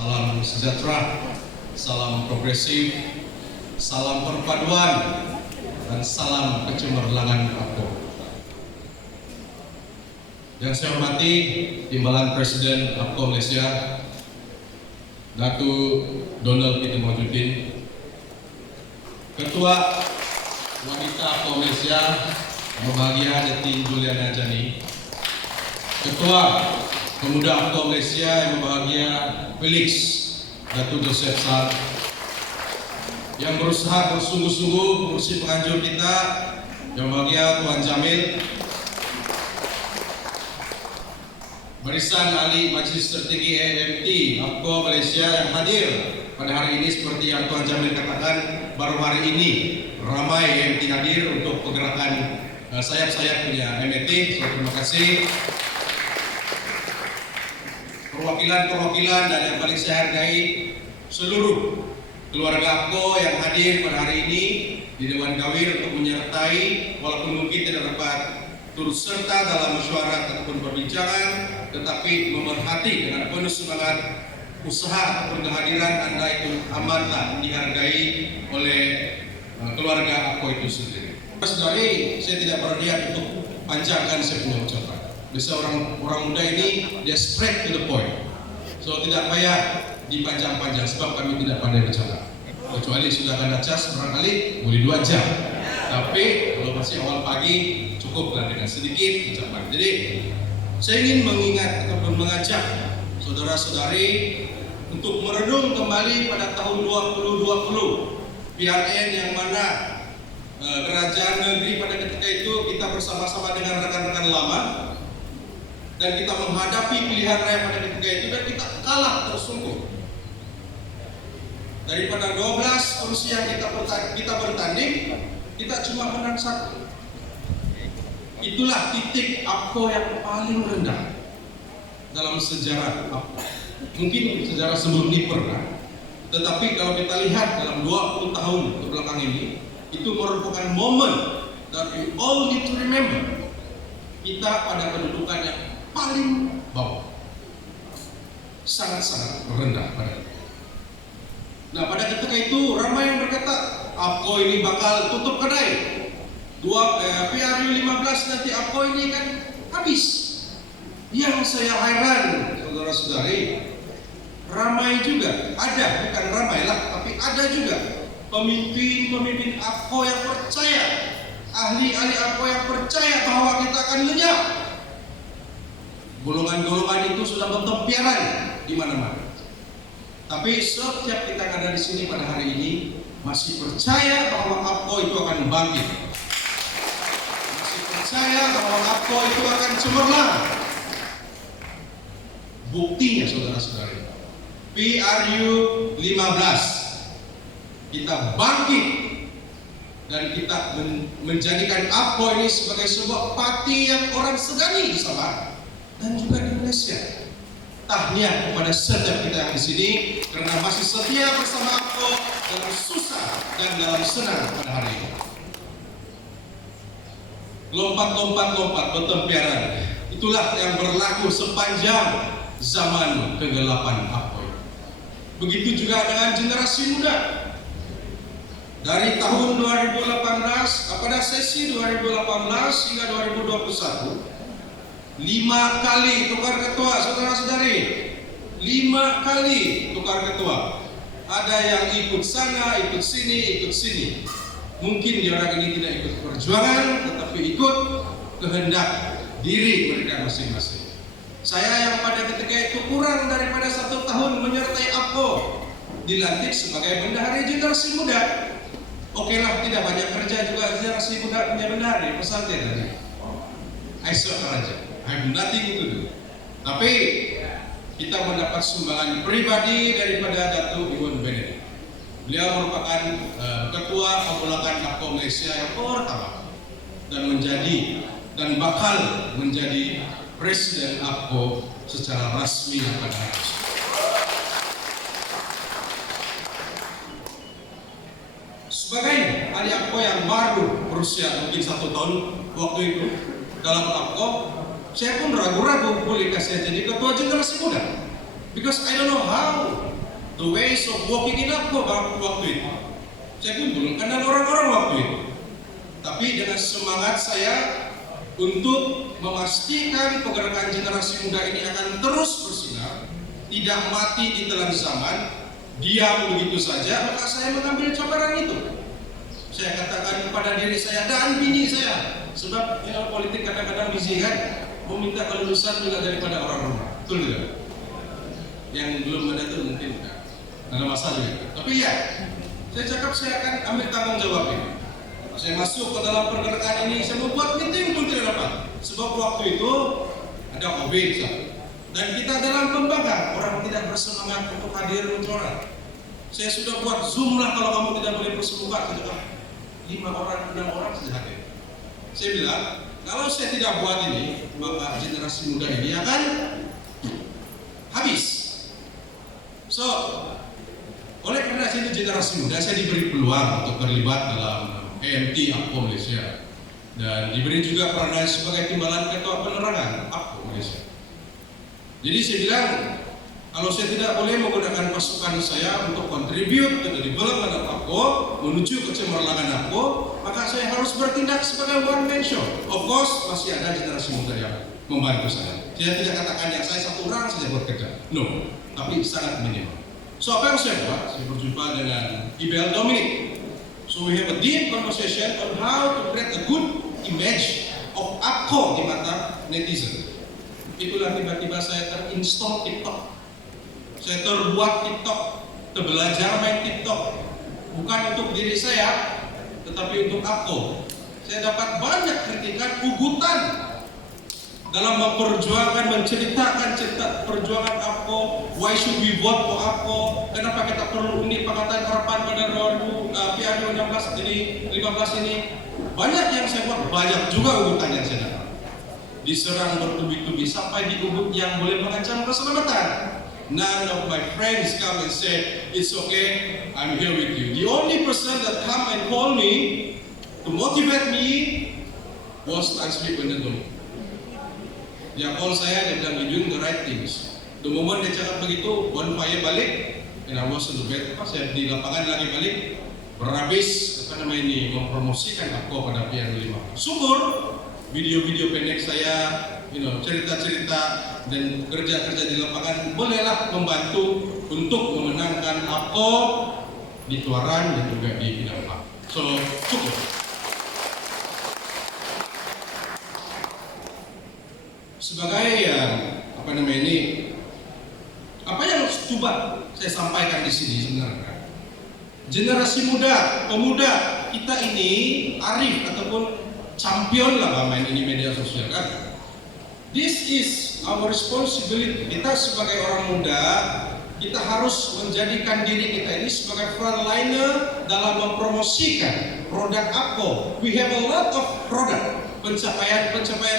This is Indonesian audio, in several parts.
salam sejahtera, salam progresif, salam perpaduan, dan salam kecemerlangan APKO. Yang saya hormati Timbalan Presiden APKO Malaysia, Datu Donald Peter Majuddin, Ketua Wanita APKO Malaysia, Berbahagia Datin Juliana Jani, Ketua Pemuda APKO Malaysia yang berbahagia Felix Datu Joseph Sar, yang berusaha bersungguh-sungguh kursi penganjur kita yang berbahagia Tuan Jamil, barisan ahli Majlis Tertinggi AMT APKO Malaysia yang hadir pada hari ini. Seperti yang Tuan Jamil katakan, baru hari ini ramai AMT hadir untuk pergerakan sayap-sayap punya AMT. So, terima kasih. Perwakilan-perwakilan dan yang paling saya hargai seluruh keluarga APKO yang hadir pada hari ini di Dewan Gawir untuk menyertai, walaupun mungkin tidak dapat turut serta dalam mesyuarat ataupun perbincangan, tetapi memerhati dengan penuh semangat usaha ataupun kehadiran Anda itu amatlah dihargai oleh keluarga APKO itu sendiri. Saudari, saya tidak berniat untuk panjangkan saya punya ucapan. Biasa orang muda ini dia straight to the point, so tidak payah dipanjang-panjang sebab kami tidak pandai bicara. Kecuali sudah ada cas barangkali boleh 2 jam, tapi kalau masih awal pagi cukuplah dengan sedikit ucapan. Jadi saya ingin mengingat ataupun mengajak saudara-saudari untuk merenung kembali pada tahun 2020, PRN yang mana kerajaan negeri pada ketika itu kita bersama-sama dengan rekan-rekan lama dan kita menghadapi pilihan raya pada ketika itu dan kita kalah tersungkur. Daripada 12 kursi yang kita bertanding, kita cuma menang 1. Itulah titik APKO yang paling rendah dalam sejarah APKO. Mungkin sejarah sebelum ini pernah, tetapi kalau kita lihat dalam 20 tahun kebelakang ini, itu merupakan momen that we all need to remember. Kita pada kedudukan yang paling bawah, sangat-sangat rendah pada itu. Nah, pada ketika itu ramai yang berkata APKO ini bakal tutup kedai. PRU 15 nanti APKO ini kan habis. Yang saya heran, saudara-saudari, ramai juga, ada, bukan ramai lah, tapi ada juga pemimpin APKO yang percaya, ahli-ahli APKO yang percaya bahwa kita akan lenyap. Golongan-golongan itu sudah bertempiaran di mana-mana. Tapi setiap kita yang ada di sini pada hari ini masih percaya bahwa APKO itu akan bangkit. Masih percaya bahwa APKO itu akan cemerlang. Buktinya saudara-saudari, PRU 15 kita bangkit dan kita menjadikan APKO ini sebagai sebuah parti yang orang segani di Sabah dan juga di Malaysia. Tahniah kepada setiap kita yang di sini karena masih setia bersama APKO dalam susah dan dalam senang pada hari ini. Lompat-lompat bertempiaran, itulah yang berlaku sepanjang zaman kegelapan APKO. Begitu juga dengan generasi muda. Dari tahun 2018 pada sesi 2018 hingga 2021, 5 kali tukar ketua, saudara-saudari. 5 kali tukar ketua. Ada yang ikut sana, ikut sini. Mungkin orang ini tidak ikut perjuangan, tetapi ikut kehendak diri mereka masing-masing. Saya yang pada ketika itu kurang daripada 1 tahun menyertai APKO, dilantik sebagai bendahara generasi muda. Oke lah, tidak banyak kerja juga generasi muda punya bendahara, pesantren tadi. Aisyah Raja. I have nothing to do. Tapi kita mendapat sumbangan pribadi daripada Datuk Iwan Benedict. Beliau merupakan ketua pemulakan APKO Malaysia yang pertama dan bakal menjadi presiden APKO secara rasmi pada hari ini. Sebagai ahli APKO yang baru berusia mungkin 1 tahun waktu itu dalam APKO, saya pun ragu-ragu boleh kasih jadi ketua generasi muda, because I don't know how the ways of working in APCO waktu itu. Saya pun belum kenal orang-orang waktu itu. Tapi dengan semangat saya untuk memastikan pergerakan generasi muda ini akan terus bersinar, tidak mati di telan zaman, diam begitu saja, maka saya mengambil cabaran itu. Saya katakan kepada diri saya dan bini saya, sebab politik kadang-kadang busy kan, meminta kelulusan juga daripada orang rumah, betul tidak? Yang belum ada itu mungkin tidak ada masalah juga. Tapi ya, saya cakap saya akan ambil tanggung jawab ini. Saya masuk ke dalam pergerakan ini, saya membuat meeting pun tidak dapat. Sebab waktu itu ada COVID, dan kita dalam pembangkang, orang tidak bersemangat untuk hadir musyawarah. Saya sudah buat Zoom lah, kalau kamu tidak boleh bersemangat, saya 5 orang, 6 orang sudah hadir. Saya bilang, kalau saya tidak buat ini, maka generasi muda ini akan habis. So, oleh karena itu generasi muda saya diberi peluang untuk terlibat dalam AMT APCO Malaysia, dan diberi juga peranan sebagai timbalan ketua penerangan APCO Malaysia. Jadi saya bilang, kalau saya tidak boleh menggunakan pasukan saya untuk kontribut ke development APCO menuju ke cemerlangan APCO, maka saya harus bertindak sebagai one man show. Of course, masih ada generasi muda yang membantu saya. Saya tidak katakan yang saya satu orang saja bekerja, no, tapi sangat minimal. So apa yang saya buat? Saya berjumpa dengan Ibel Dominic. So we have a deep conversation on how to create a good image of APCO di mata netizen. Itulah tiba-tiba saya terinstall TikTok. Saya terbuat TikTok, terbelajar main TikTok. Bukan untuk diri saya, tetapi untuk APCO. Saya dapat banyak kritikan, ugutan dalam memperjuangkan, menceritakan cerita perjuangan APCO. Why should we vote for APCO? Kenapa kita perlu unit Pakatan Harapan pada PR 2016 jadi 15 ini? Banyak yang saya buat, banyak juga ugutan yang saya dapat. Diserang bertubi-tubi sampai diugut yang boleh mengancam keselamatan. None of my friends come and say, it's okay, I'm here with you. The only person that come and call me to motivate me was Tan Sri Pendendong. Dia call saya, dia bilang, you're doing the right things. The moment dia cakap begitu, bonfire balik, and I was in the bed, saya di lapangan lagi balik, berhabis, mempromosikan APCO pada PR 5. Syukur, video-video pendek saya, cerita-cerita dan kerja-kerja di lapangan bolehlah membantu untuk memenangkan APCO di Tuaran dan juga di Pinang. So, cukup. Sebagai apa yang coba saya sampaikan di sini sebenarnya, generasi muda, pemuda kita ini arif ataupun champion lah main ini media sosial kan. This is our responsibility. Kita sebagai orang muda, kita harus menjadikan diri kita ini sebagai frontliner dalam mempromosikan produk APCO. We have a lot of product, pencapaian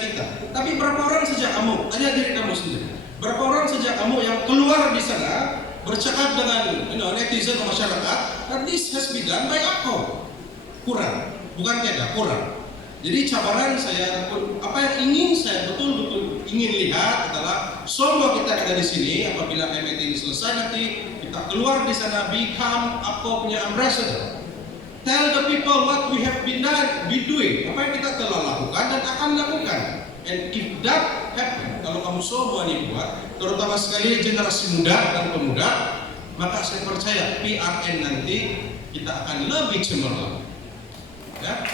kita. Tapi berapa orang saja kamu, tanya diri kamu sendiri, berapa orang saja kamu yang keluar di sana bercakap dengan netizen masyarakat, that this has been done by APCO? Kurang, bukan tidak, kurang. Jadi cabaran saya, apa yang ingin saya betul-betul ingin lihat adalah semua kita ada di sini, apabila MT ini selesai nanti kita keluar di sana, become APCO punya ambassador. Tell the people what we have been doing, apa yang kita telah lakukan dan akan lakukan. And if that happen, kalau kamu semua ini buat, terutama sekali generasi muda dan pemuda, maka saya percaya PRN nanti kita akan lebih cemerlang. Ya.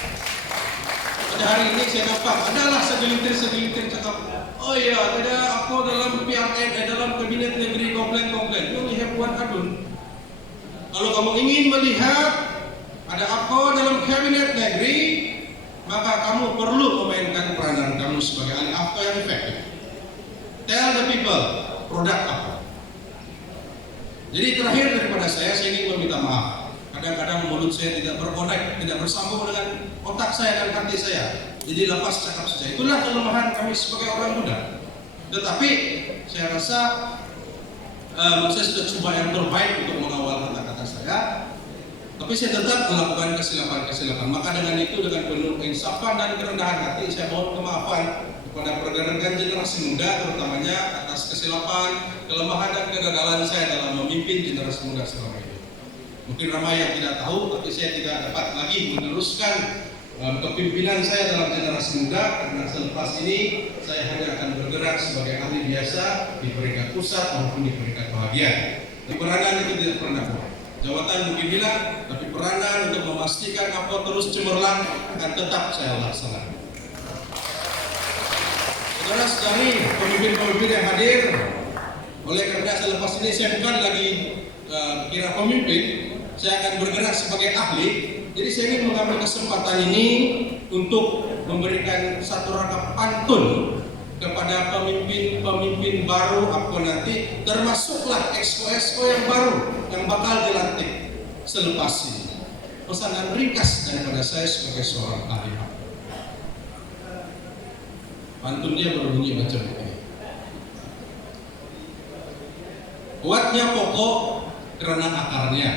Pada hari ini saya nampak adalah segelintir cakap, oh iya, ada APCO dalam PRN, dalam kabinet negeri komplain. You only have one adun. Kalau kamu ingin melihat ada APCO dalam kabinet negeri, maka kamu perlu memainkan peranan kamu sebagai ahli APCO yang efektif. Tell the people produk APCO. Jadi terakhir daripada saya ingin meminta maaf. Kadang-kadang mulut saya tidak berkonek, tidak bersambung dengan otak saya dan hati saya. Jadi lepas cakap saja. Itulah kelemahan kami sebagai orang muda. Tetapi saya rasa saya sudah coba yang terbaik untuk mengawal kata-kata saya. Tapi saya tetap melakukan kesilapan. Maka dengan itu, dengan penuh keinsafan dan kerendahan hati, saya mohon kemaafan kepada pergerakan generasi muda, terutamanya atas kesilapan, kelemahan dan kegagalan saya dalam memimpin memimpin generasi muda selama ini. Mungkin ramai yang tidak tahu, tapi saya tidak dapat lagi meneruskan kepimpinan saya dalam generasi muda karena selepas ini saya hanya akan bergerak sebagai ahli biasa di peringkat pusat maupun di peringkat bahagian. Peranan itu tidak pernah buat. Jabatan mungkin hilang, tapi peranan untuk memastikan apa terus cemerlang akan tetap saya laksanakan. Saudara-saudari, pemimpin-pemimpin yang hadir, oleh karena selepas ini saya bukan lagi kira pemimpin, saya akan bergerak sebagai ahli. Jadi saya ingin mengambil kesempatan ini untuk memberikan satu rangka pantun kepada pemimpin-pemimpin baru apa nanti, termasuklah exco-exco yang baru yang bakal dilantik selepas ini. Pesanan ringkas daripada saya sebagai seorang ahli. Pantunnya berbunyi macam ini. Kuatnya pokok karena akarnya,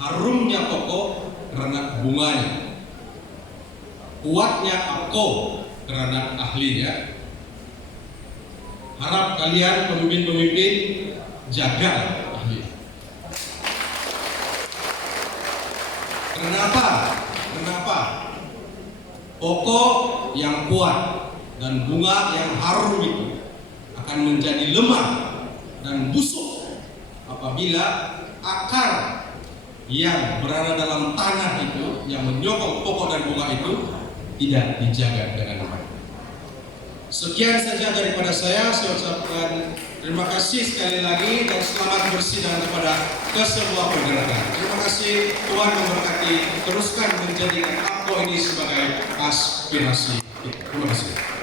harumnya pokok karena bunganya, kuatnya aku karena ahlinya. Harap kalian pemimpin-pemimpin jaga ahli. Kenapa? Pokok yang kuat dan bunga yang harum itu akan menjadi lemah dan busuk apabila akar yang berada dalam tanah itu, yang menyokong pokok dan bunga itu, tidak dijaga dengan baik. Sekian saja daripada saya ucapkan terima kasih sekali lagi dan selamat bersidang kepada kesemua pergerakan. Terima kasih, Tuhan memberkati, teruskan menjadikan aku ini sebagai aspirasi. Terima kasih.